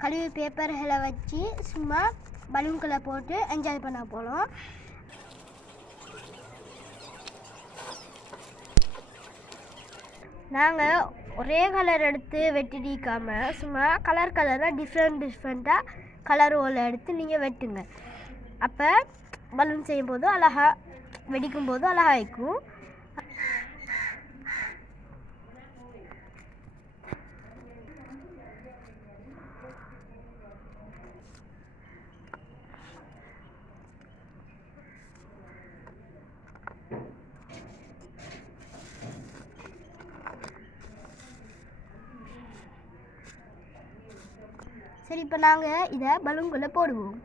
கழிவு பேப்பர்களை வச்சு சும்மா பலூன்களை போட்டு என்ஜாய் பண்ண போகிறோம். நாங்கள் ஒரே கலர் எடுத்து வெட்டிடிக்காமல் சும்மா கலராக டிஃப்ரெண்ட்டாக கலர் ஓலை எடுத்து நீங்கள் வெட்டுங்க. அப்போ பலூன் செய்யும் போது அழகாக வெடிக்கும் போது அழகாக இருக்கும். சரி, இப்போ நாங்கள் இதை பலூன்குள்ளே போடுவோம்.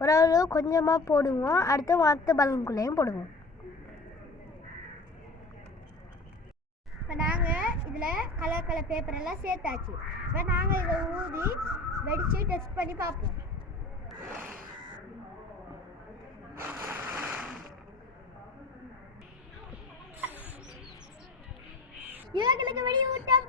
ஓரளவு கொஞ்சமாக போடுவோம். அடுத்து மற்ற பலூன்குள்ளேயும் போடுவோம். இப்போ நாங்கள் இதில் கலர் பேப்பரெல்லாம் சேர்த்தாச்சு. இப்போ நாங்கள் இதை ஊதி வெடித்து டெஸ்ட் பண்ணி பார்ப்போம். இவங்களுக்கு வெடி ஊட்டம்